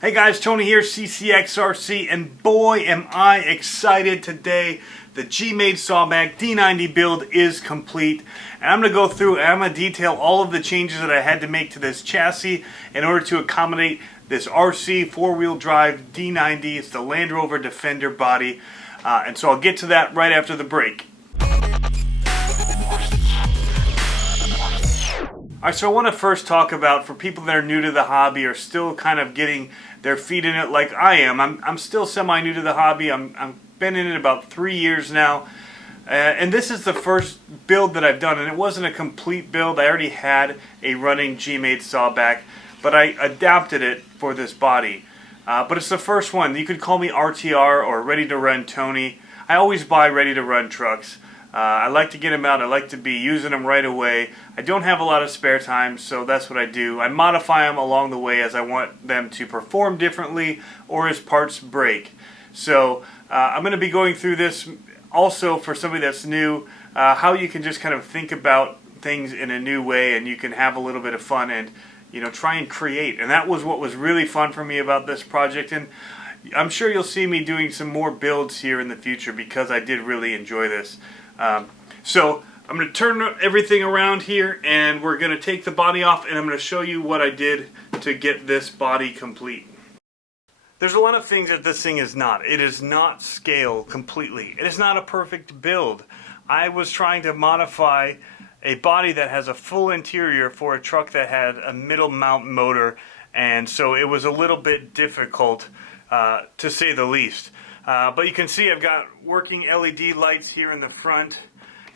Hey guys, Tony here, CCxRC, and boy am I excited today. The Gmade Sawback D90 build is complete, and I'm going to go through and I'm going to detail all of the changes that I had to make to this chassis in order to accommodate this RC four-wheel drive D90. It's the Land Rover Defender body, and so I'll get to that right after the break. Alright, so I want to first talk about, for people that are new to the hobby or still kind of getting their feet in it like I am. I'm still semi-new to the hobby. I've been in it about 3 years now. And this is the first build that I've done, and it wasn't a complete build. I already had a running Gmade Sawback, but I adapted it for this body. But it's the first one. You could call me RTR or Ready to Run Tony. I always buy ready to run trucks. I like to get them out. I like to be using them right away. I don't have a lot of spare time, so that's what I do. I modify them along the way as I want them to perform differently or as parts break. So I'm going to be going through this also for somebody that's new, how you can just kind of think about things in a new way and you can have a little bit of fun and try and create. And that was what was really fun for me about this project. And I'm sure you'll see me doing some more builds here in the future because I did really enjoy this. So I'm going to turn everything around here and we're going to take the body off and I'm going to show you what I did to get this body complete. There's a lot of things that this thing is not. It is not scale completely. It is not a perfect build. I was trying to modify a body that has a full interior for a truck that had a middle mount motor, and so it was a little bit difficult to say the least. But you can see I've got working LED lights here in the front,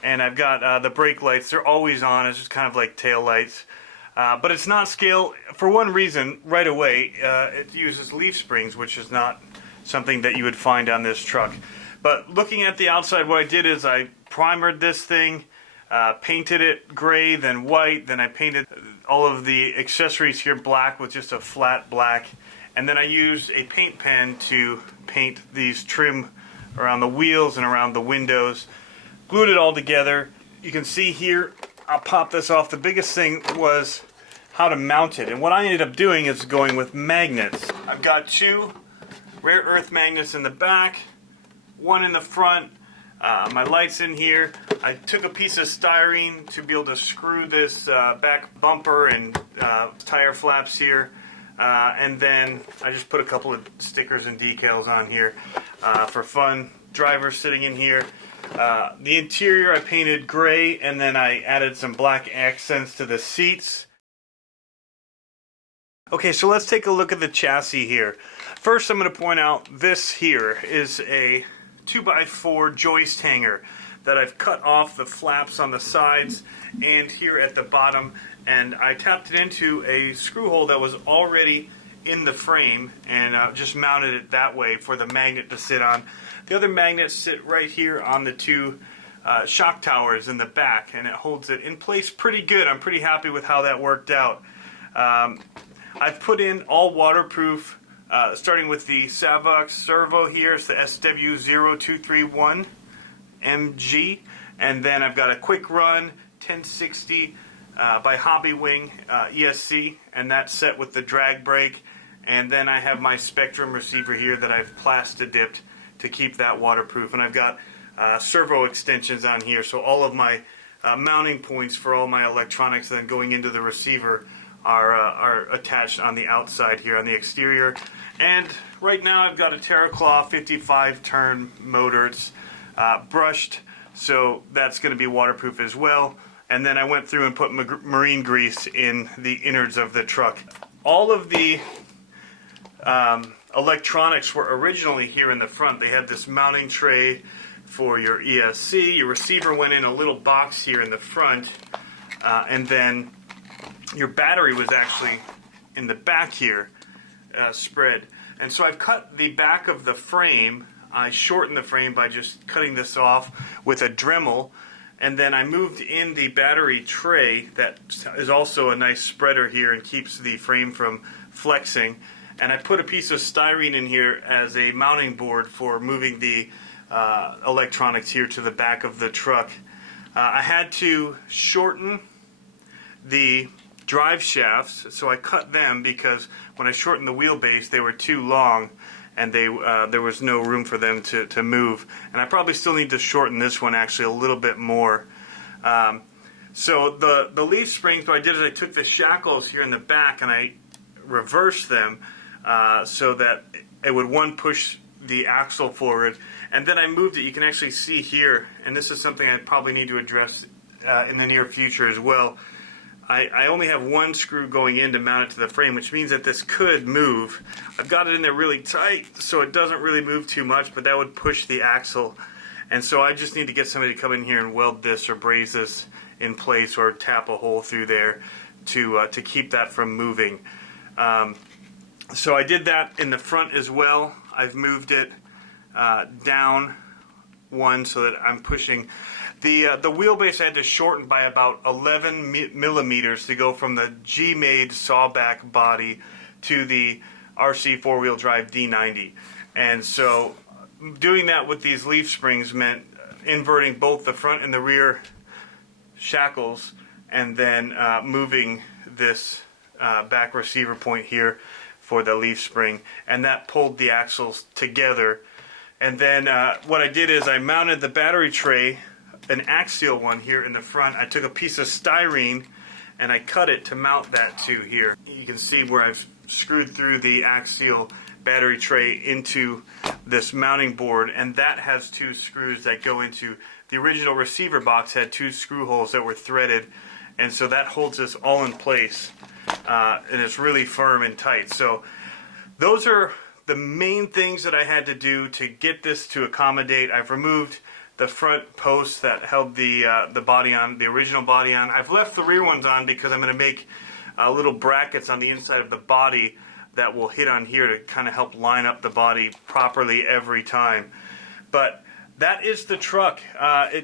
and I've got the brake lights. They're always on. It's just kind of like tail lights. But it's not scale for one reason right away. It uses leaf springs, which is not something that you would find on this truck. But looking at the outside, what I did is I primered this thing, painted it gray, then white, then I painted all of the accessories here black with just a flat black. And then I used a paint pen to paint these trim around the wheels and around the windows. Glued it all together. You can see here, I'll pop this off. The biggest thing was how to mount it. And what I ended up doing is going with magnets. I've got two rare earth magnets in the back, one in the front, my lights in here. I took a piece of styrene to be able to screw this back bumper and tire flaps here. And then I just put a couple of stickers and decals on here for fun. Driver sitting in here. The interior I painted gray, and then I added some black accents to the seats. Okay, so let's take a look at the chassis here. First, I'm going to point out this here is a 2x4 joist hanger that I've cut off the flaps on the sides and here at the bottom, and I tapped it into a screw hole that was already in the frame and just mounted it that way for the magnet to sit on. The other magnets sit right here on the two shock towers in the back, and it holds it in place pretty good. I'm pretty happy with how that worked out. I've put in all waterproof, starting with the Savox Servo here. It's the SW0231MG, and then I've got a quick run 1060 by Hobby Wing ESC, and that's set with the drag brake. And then I have my Spectrum receiver here that I've plasti-dipped to keep that waterproof. And I've got servo extensions on here, so all of my mounting points for all my electronics then going into the receiver are attached on the outside here on the exterior. And right now I've got a TerraClaw 55 turn motor. It's brushed, so that's going to be waterproof as well. And then I went through and put marine grease in the innards of the truck. All of the electronics were originally here in the front. They had this mounting tray for your ESC. Your receiver went in a little box here in the front, and then your battery was actually in the back here, spread. And so I've cut the back of the frame. I shortened the frame by just cutting this off with a Dremel, and then I moved in the battery tray that is also a nice spreader here and keeps the frame from flexing. And I put a piece of styrene in here as a mounting board for moving the electronics here to the back of the truck. I had to shorten the drive shafts, so I cut them because when I shortened the wheelbase they were too long and there was no room for them to move. And I probably still need to shorten this one actually a little bit more. So the leaf springs, what I did is I took the shackles here in the back and I reversed them so that it would push the axle forward, and then I moved it. You can actually see here, and this is something I probably need to address in the near future as well. I only have one screw going in to mount it to the frame, which means that this could move. I've got it in there really tight so it doesn't really move too much, but that would push the axle. And so I just need to get somebody to come in here and weld this or braze this in place or tap a hole through there to keep that from moving. So I did that in the front as well. I've moved it down one so that I'm pushing. The wheelbase I had to shorten by about 11 millimeters to go from the Gmade Sawback body to the RC 4-wheel drive D90. And so doing that with these leaf springs meant inverting both the front and the rear shackles and then moving this back receiver point here for the leaf spring, and that pulled the axles together. And then what I did is I mounted the battery tray, an axial one here in the front. I took a piece of styrene and I cut it to mount that to here. You can see where I've screwed through the axial battery tray into this mounting board, and that has two screws that go into the original receiver box. Had two screw holes that were threaded, and so that holds this all in place, and it's really firm and tight. So those are the main things that I had to do to get this to accommodate. I've removed the front posts that held the body on, the original body on. I've left the rear ones on because I'm going to make little brackets on the inside of the body that will hit on here to kind of help line up the body properly every time. But that is the truck.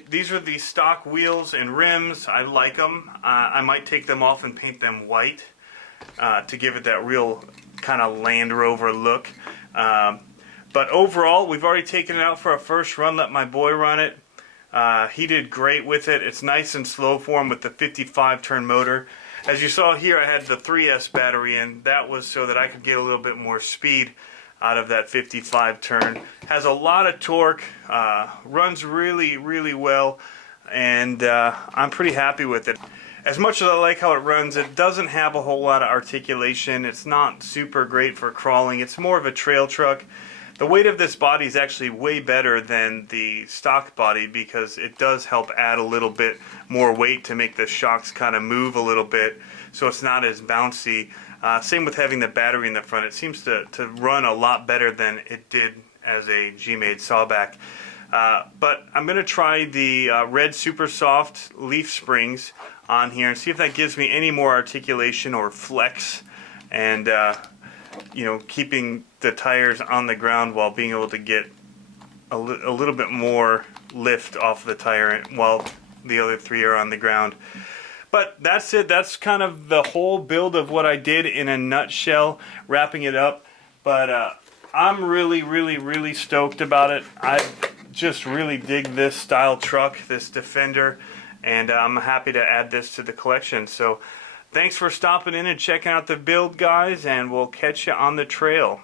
These are the stock wheels and rims. I like them. I might take them off and paint them white to give it that real kind of Land Rover look. But overall, we've already taken it out for a first run, let my boy run it. He did great with it. It's nice and slow for him with the 55 turn motor. As you saw here, I had the 3S battery in. That was so that I could get a little bit more speed out of that 55 turn. Has a lot of torque, runs really, really well, and I'm pretty happy with it. As much as I like how it runs, it doesn't have a whole lot of articulation. It's not super great for crawling. It's more of a trail truck. The weight of this body is actually way better than the stock body because it does help add a little bit more weight to make the shocks kind of move a little bit so it's not as bouncy. Same with having the battery in the front. It seems to run a lot better than it did as a Gmade Sawback. But I'm going to try the red super soft leaf springs on here and see if that gives me any more articulation or flex, and you know, keeping the tires on the ground while being able to get a little bit more lift off the tire while the other three are on the ground. But that's it. That's kind of the whole build of what I did in a nutshell, wrapping it up. But I'm really, really, really stoked about it. I just really dig this style truck, this Defender, and I'm happy to add this to the collection. So thanks for stopping in and checking out the build, guys, and we'll catch you on the trail.